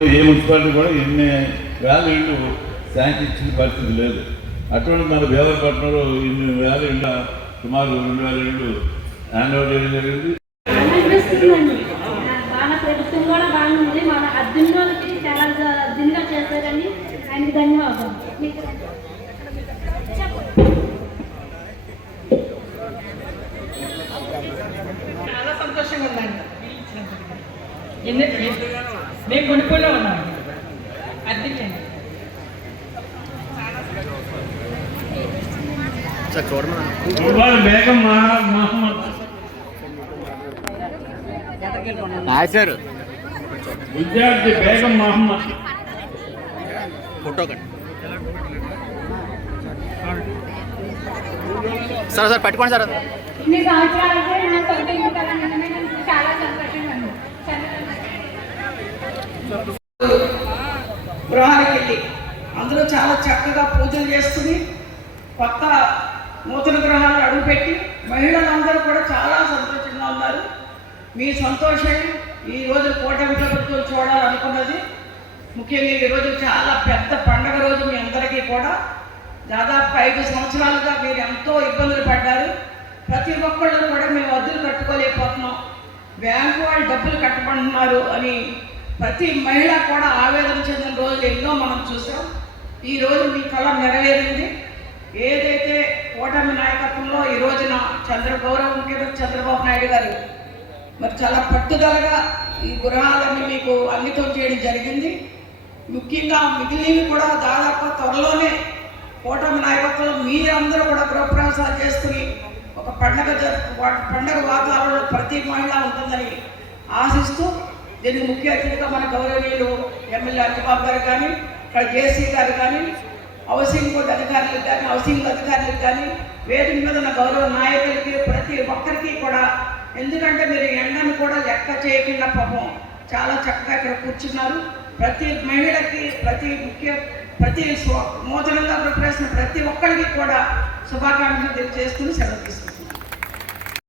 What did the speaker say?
ఏ municipality కూడా ఎన్ని వేల ఇళ్ళు శాంక్షన్ ఇచ్చిన పరిస్థితి లేదు. అటువంటి మన భీమవరపట్నంలో ఇన్ని వేల ఇళ్ళ సుమారు 2000 ఇళ్ళు హ్యాండ్ ఓవర్ చేయడం జరిగింది. మన ప్రభుత్వం కూడా బాగుంది. మన అర్జునులకి చాలా అర్జునుగా చేశారని ఆయనకి ధన్యవాదాలు. చాలా సంతోషంగా ఉందండి. మేము కొనుక్కోలో ఉన్నాము. అర్థించండి. బేగం మహమ్మద్ విద్యార్థి Begum Mohammed photo sir sir పట్టుకోండి సార్. ఇన్ని సంవత్సరాలకే నా సొంత ఇంటి కళ చాలా సంతోషంగా ఉంది. గృహానికి వెళ్ళి అందరూ చాలా చక్కగా పూజలు చేసుకుని కొత్త నూతన గృహాలు అడుగుపెట్టి మహిళలందరూ కూడా చాలా సంతోషంగా ఉన్నారు. మీ సంతోషం ఈరోజు కూటమి ప్రభుత్వం చూడాలనుకున్నది. ముఖ్యంగా ఈరోజు చాలా పెద్ద పండగ రోజు మీ అందరికీ కూడా. దాదాపు 5 సంవత్సరాలుగా మీరు ఎంతో ఇబ్బందులు పడ్డారు. ప్రతి ఒక్కళ్ళు కూడా మేము వద్దులు కట్టుకోలేకపోతున్నాం, బ్యాంకు వాళ్ళు డబ్బులు కట్టమంటున్నారు అని ప్రతి మహిళ కూడా ఆవేదన చెందిన రోజులు ఎన్నో మనం చూసాం. ఈరోజు మీ కళ నెరవేరింది. ఏదైతే కూటమి నాయకత్వంలో ఈ రోజున గౌరవ ముఖ్యమంత్రి చంద్రబాబు నాయుడు గారు మరి చాలా పట్టుదలగా ఈ గృహాలన్నీ మీకు అంకితం చేయడం జరిగింది. ముఖ్యంగా మిగిలినవి కూడా దాదాపు త్వరలోనే కూటమి నాయకత్వంలో మీరందరూ కూడా గృహప్రవేశాలు చేసుకుని ఒక పండగ వాతావరణంలో ప్రతి మహిళ ఉంటుందని ఆశిస్తూ దీనికి ముఖ్య అతిథిగా మన గౌరవనీయులు ఎమ్మెల్యే అంజబాబు గారు కానీ, ఇక్కడ జేసీ గారు కానీ, హౌసింగ్ బోర్డు అధికారులకు కానీ, హౌసింగ్ అధికారులకు కానీ, వేదిక మీద ఉన్న గౌరవ నాయకులకి ప్రతి ఒక్కరికి కూడా, ఎందుకంటే మీరు ఎండను కూడా లెక్క చేయకుండా పాపం చాలా చక్కగా ఇక్కడ కూర్చున్నారు. ప్రతి మహిళకి ప్రతి నూతనంగా ప్రిపరేషన్ ప్రతి ఒక్కరికి కూడా శుభాకాంక్షలు తెలియజేసుకుని సెలవు తీసుకుంటారు.